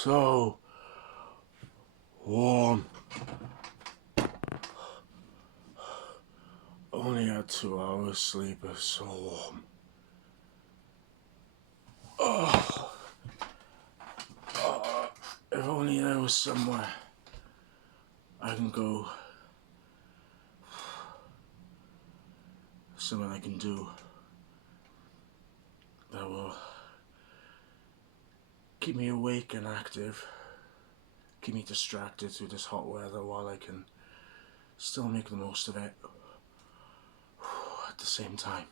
so warm. Only had 2 hours sleep, it's so warm. If only there was somewhere I can go. Something I can do that will keep me awake and active, keep me distracted through this hot weather while I can still make the most of it at the same time.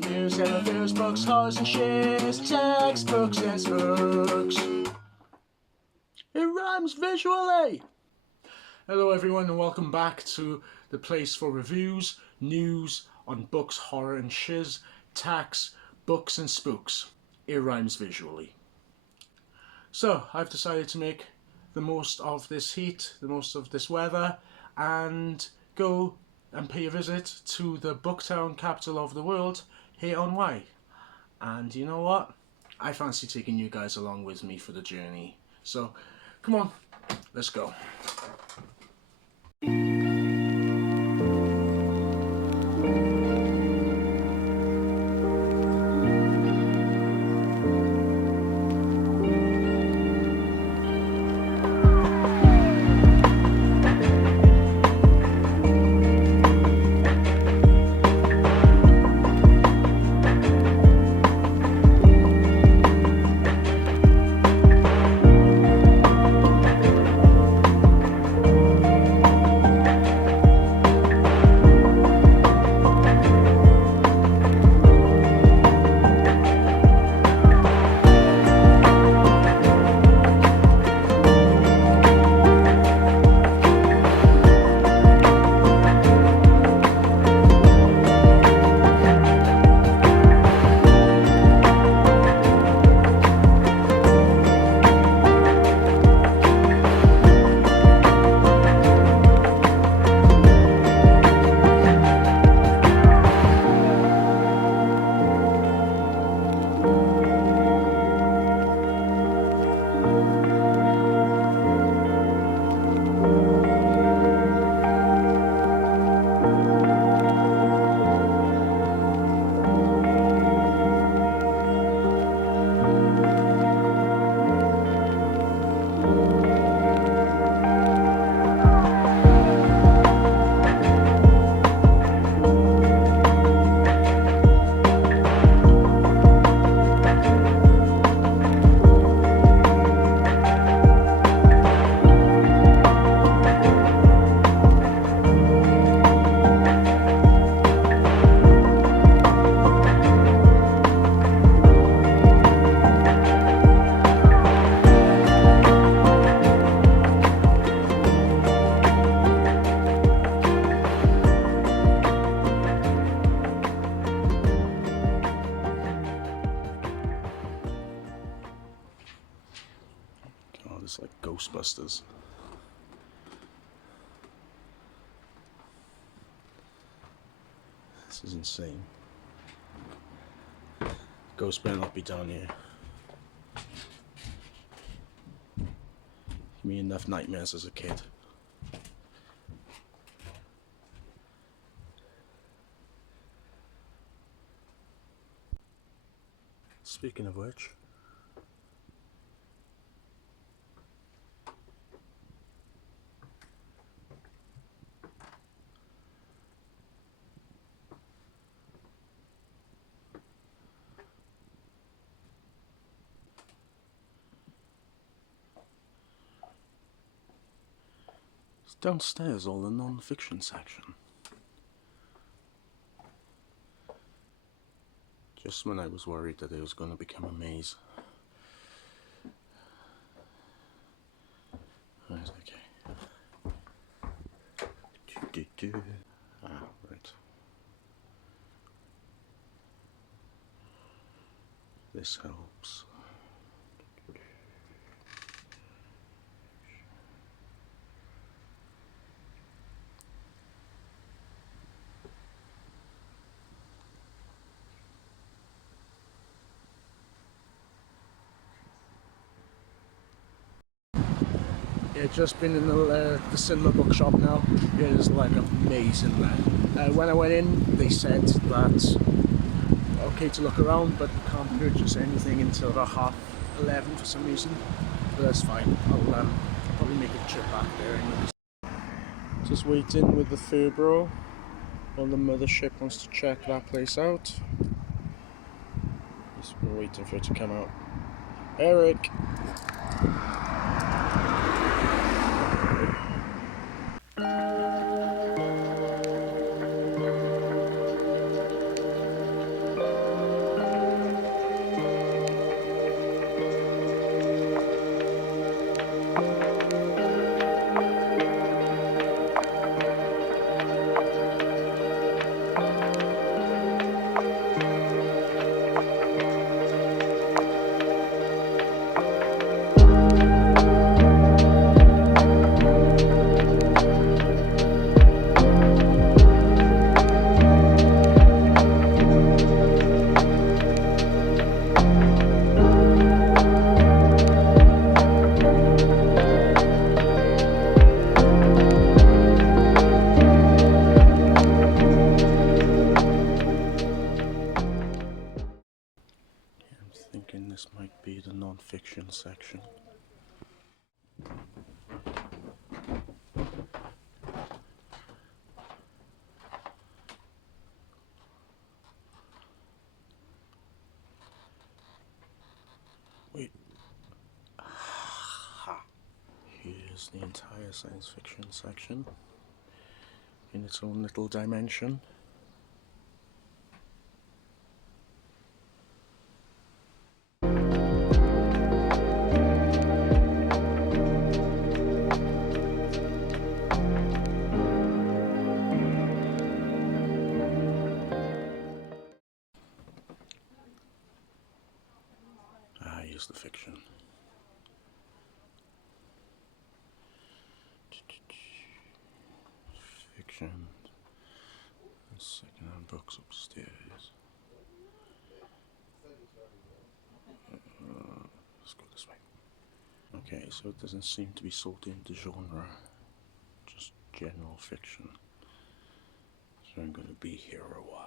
News and reviews, books, horrors and shiz, textbooks and spooks. It rhymes visually! Hello everyone and welcome back to the place for reviews, news on books, horror and shiz, tax, books and spooks. It rhymes visually. So I've decided to make the most of this heat, the most of this weather, and go and pay a visit to the booktown capital of the world, Hay-on-Wye. And you know what? I fancy taking you guys along with me for the journey. So come on, let's go. It's like Ghostbusters. This is insane. Ghosts better not be down here. Give me enough nightmares as a kid. Speaking of which, it's downstairs, all the non-fiction section. Just when I was worried that it was going to become a maze. Right, okay. Ah, right. This helps. Yeah, just been in the cinema bookshop now. It is like amazing there. When I went in, they said that okay to look around, but can't purchase anything until about 11:30 for some reason. But that's fine. I'll probably make a trip back there anyways. Just waiting with the Furbro while the mothership wants to check that place out. Just waiting for it to come out. Eric! Thinking this might be the non-fiction section. Wait. Here's the entire science fiction section in its own little dimension. Here's the fiction. Fiction. Second-hand books upstairs. Let's go this way. Okay, so it doesn't seem to be sorted into genre, just general fiction. So I'm going to be here a while.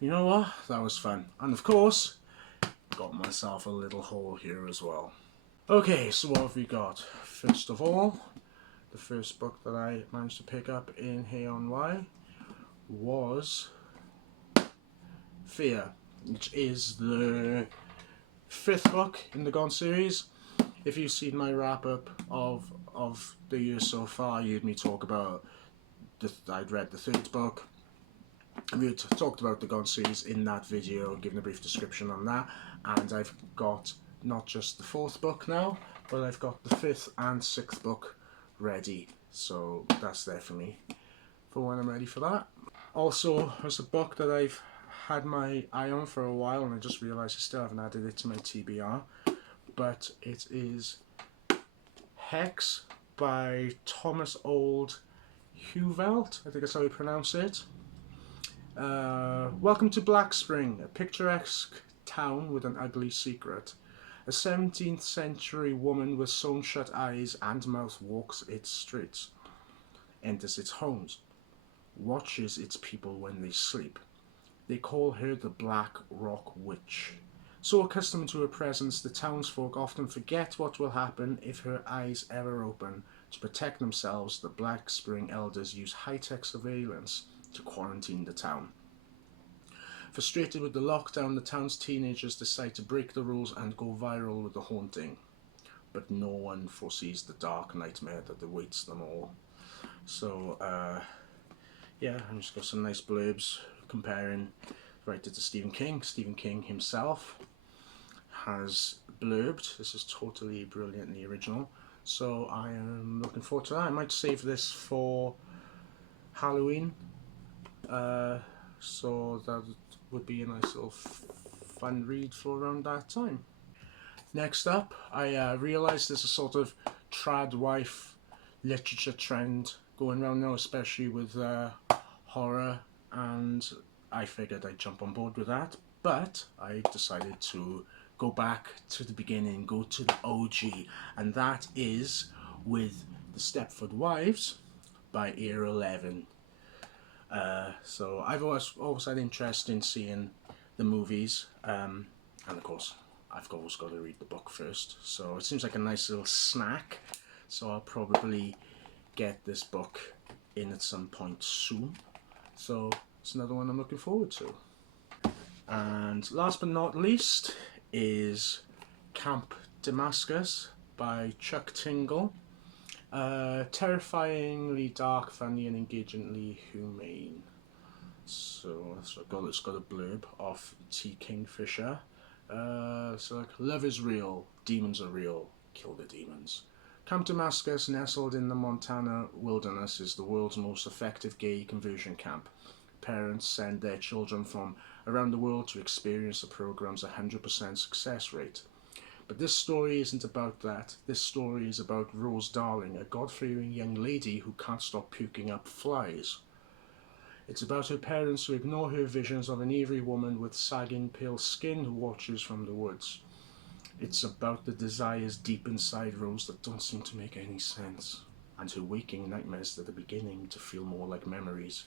You know what? That was fun. And of course, got myself a little haul here as well. Okay, so what have we got? First of all, the first book that I managed to pick up in Hay-on-Wye was Fear, which is the 5th book in the Gone series. If you've seen my wrap up of the year so far, you heard me talk about I'd read the 3rd book. We talked about the Gone series in that video, giving a brief description on that, and I've got not just the 4th book now, but I've got the 5th and 6th book ready, so that's definitely for when I'm ready for that. Also, there's a book that I've had my eye on for a while, and I just realised I still haven't added it to my TBR, but it is Hex by Thomas Old Huvelt, I think that's how you pronounce it. Welcome to Black Spring, a picturesque town with an ugly secret. A 17th century woman with sewn shut eyes and mouth walks its streets, enters its homes, watches its people when they sleep. They call her the Black Rock Witch. So accustomed to her presence, the townsfolk often forget what will happen if her eyes ever open. To protect themselves, the Black Spring elders use high-tech surveillance to quarantine the town. Frustrated with the lockdown, the town's teenagers decide to break the rules and go viral with the haunting. But no one foresees the dark nightmare that awaits them all. So, yeah, I've just got some nice blurbs comparing writer to Stephen King. Stephen King himself has blurbed. This is totally brilliantly original. So I am looking forward to that. I might save this for Halloween. So that would be a nice little fun read for around that time. Next up, I realised there's a sort of trad wife literature trend going around now, especially with horror, and I figured I'd jump on board with that, but I decided to go back to the beginning, go to the OG, and that is with The Stepford Wives by Ear 11. So I've always had interest in seeing the movies, and of course I've always got to read the book first, so it seems like a nice little snack, so I'll probably get this book in at some point soon, so it's another one I'm looking forward to. And last but not least is Camp Damascus by Chuck Tingle. Terrifyingly dark, funny and engagingly humane. So it's got a blurb of T. Kingfisher, So like, love is real, demons are real, kill the demons. Camp Damascus, nestled in the Montana wilderness, is the world's most effective gay conversion camp. Parents send their children from around the world to experience the program's 100% success rate. But this story isn't about that. This story is about Rose Darling, a God-fearing young lady who can't stop puking up flies. It's about her parents who ignore her visions of an eerie woman with sagging pale skin who watches from the woods. It's about the desires deep inside Rose that don't seem to make any sense, and her waking nightmares that are beginning to feel more like memories.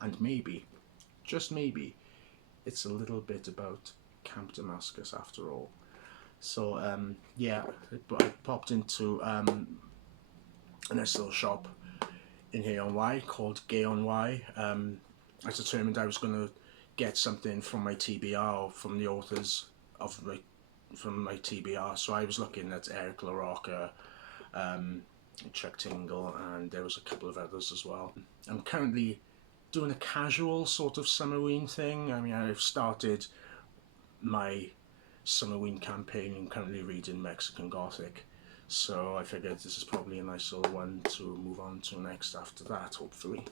And maybe, just maybe, it's a little bit about Camp Damascus after all. So yeah, I popped into a nice little shop in Hay-on-Wye called Hay-on-Wye. I determined I was going to get something from my TBR, or from the authors of from my TBR. So I was looking at Eric LaRocca, Chuck Tingle, and there was a couple of others as well. I'm currently doing a casual sort of Summerween thing. I mean, I've started my Summerween campaign and currently reading Mexican Gothic, so I figured this is probably a nice little one to move on to next after that, hopefully.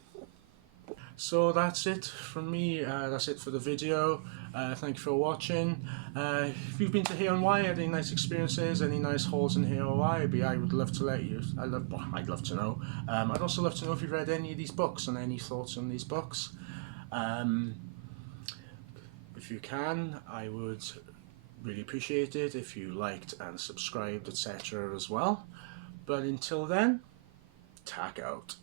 So that's it from me, that's it for the video. Thank you for watching. If you've been to Hay-on-Wye, had any nice experiences, any nice hauls in Hay-on-Wye, I would love to let you, I'd love to know. I'd also love to know if you've read any of these books and any thoughts on these books. If you can, I would really appreciate it if you liked and subscribed, etc. as well. But until then, tack out.